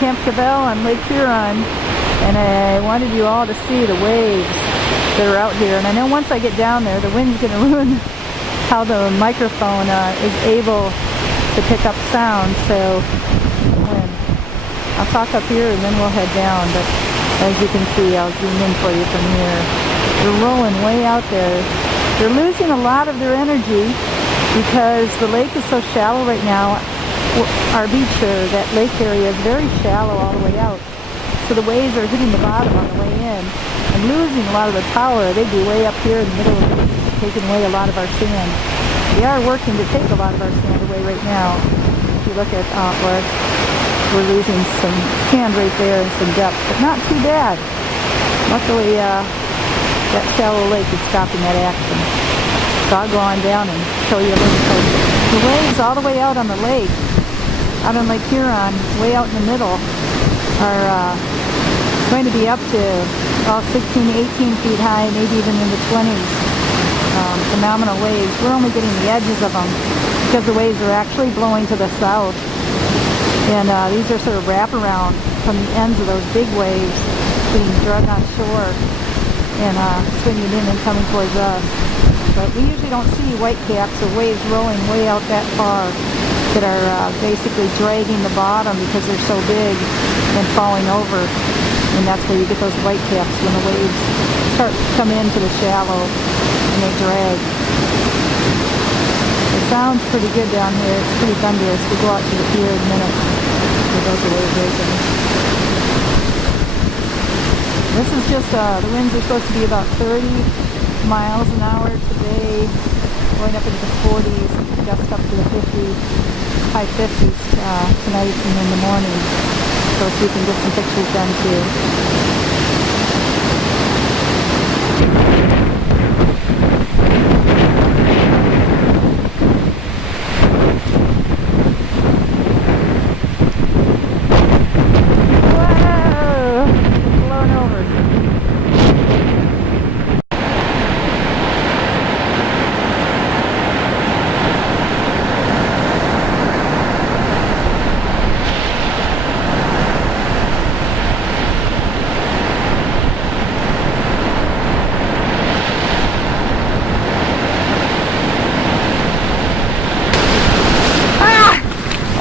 Camp Cavell on Lake Huron, and I wanted you all to see the waves that are out here. And I know once I get down there, the wind's going to ruin how the microphone is able to pick up sound. So I'll talk up here and then we'll head down. But as you can see, I'll zoom in for you from here. They're rolling way out there. They're losing a lot of their energy because the lake is so shallow right now. Our beach, that lake area, is very shallow all the way out. So the waves are hitting the bottom on the way in and losing a lot of the power. They'd be way up here in the middle of the beach, taking away a lot of our sand. We are working to take a lot of our sand away right now. If you look at we're losing some sand right there and some depth, but not too bad. Luckily, that shallow lake is stopping that action. So I'll go on down and show you a little closer. The waves all the way out on the lake, out on Lake Huron, way out in the middle, are going to be up to 16 to 18 feet high, maybe even in the 20s. Phenomenal waves. We're only getting the edges of them because the waves are actually blowing to the south. And these are sort of wraparound from the ends of those big waves being dragged on shore and swinging in and coming towards us. But we usually don't see whitecaps or waves rolling way out that far that are basically dragging the bottom because they're so big and falling over. And that's where you get those whitecaps when the waves start to come into the shallow and they drag. It sounds pretty good down here. It's pretty thunderous. We'll go out to the pier in a minute. There goes the wave breaking. This is just, the winds are supposed to be about 30 miles an hour today, going up into the 40s, just up to the 50s, high 50s tonight and in the morning. So if you can get some pictures done too.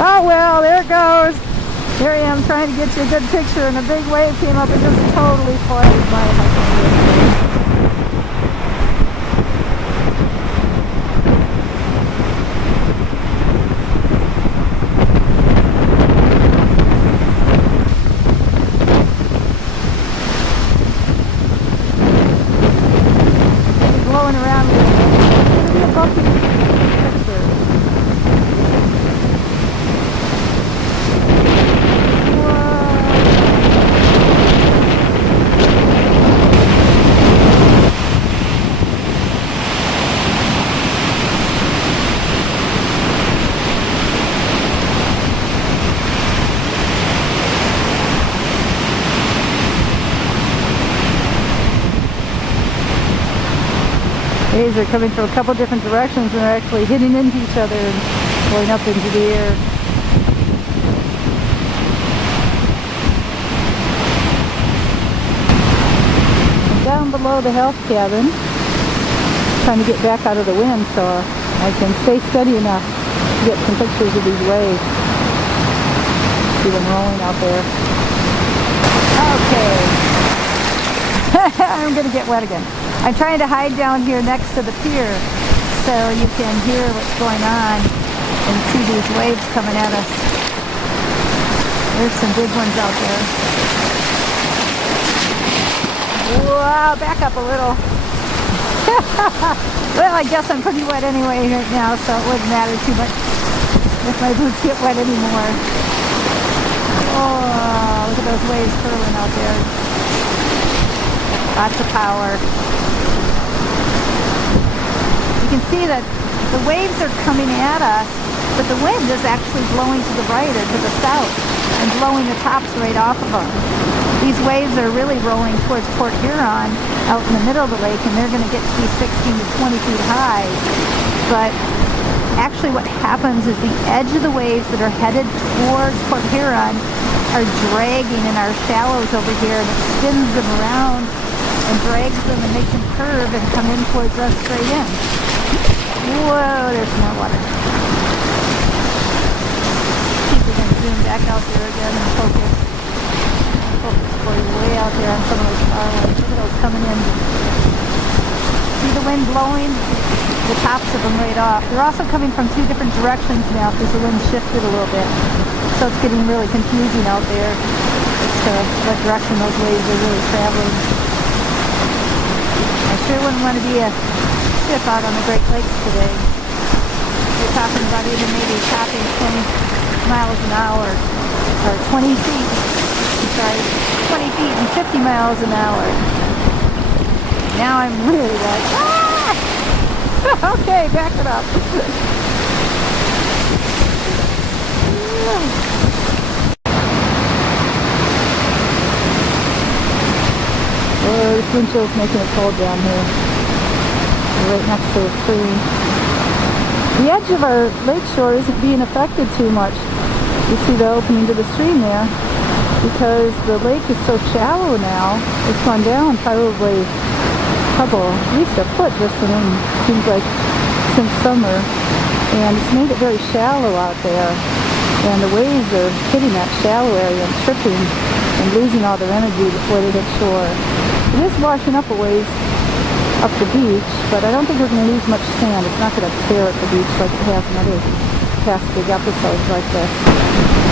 Oh well, there it goes. Here I am trying to get you a good picture, and a big wave came up and just totally flooded my house. It's blowing around me. It's going to be a bumpy picture. Waves are coming from a couple different directions and they're actually hitting into each other and going up into the air. I'm down below the health cabin, trying to get back out of the wind so I can stay steady enough to get some pictures of these waves. See them rolling out there. Okay. I'm going to get wet again. I'm trying to hide down here next to the pier so you can hear what's going on and see these waves coming at us. There's some big ones out there. Wow, back up a little. Well, I guess I'm pretty wet anyway right now, so it wouldn't matter too much if my boots get wet anymore. Oh, look at those waves curling out there. Lots of power. You can see that the waves are coming at us, but the wind is actually blowing to the right or to the south and blowing the tops right off of them. These waves are really rolling towards Port Huron out in the middle of the lake, and they're going to get to be 16 to 20 feet high. But actually what happens is the edge of the waves that are headed towards Port Huron are dragging in our shallows over here, and it spins them around and drags them and makes them curve and come in towards us straight in. Whoa, there's more water. See if we can zoom back out there again and focus. Focus for you way out there on some of those starlights. Look at those coming in. See the wind blowing the tops of them right off. They're also coming from two different directions now because the wind shifted a little bit. So it's getting really confusing out there as to what direction those waves are really traveling. I sure wouldn't want to be a ship out on the Great Lakes today. We're talking about even maybe topping 20 miles an hour, or 20 feet. I'm sorry, 20 feet and 50 miles an hour. Now I'm really like, ah! Okay, back it up. Oh, this wind chill's making it cold down here. We're right next to a stream. The edge of our lake shore isn't being affected too much. You see the opening to the stream there, because the lake is so shallow now. It's gone down probably at least a foot just in, seems like, since summer, and it's made it very shallow out there, and the waves are hitting that shallow area and tripping and losing all their energy before they hit shore. It is washing up a ways up the beach, but I don't think we're going to lose much sand. It's not going to tear at the beach like it has in other past big episodes like this.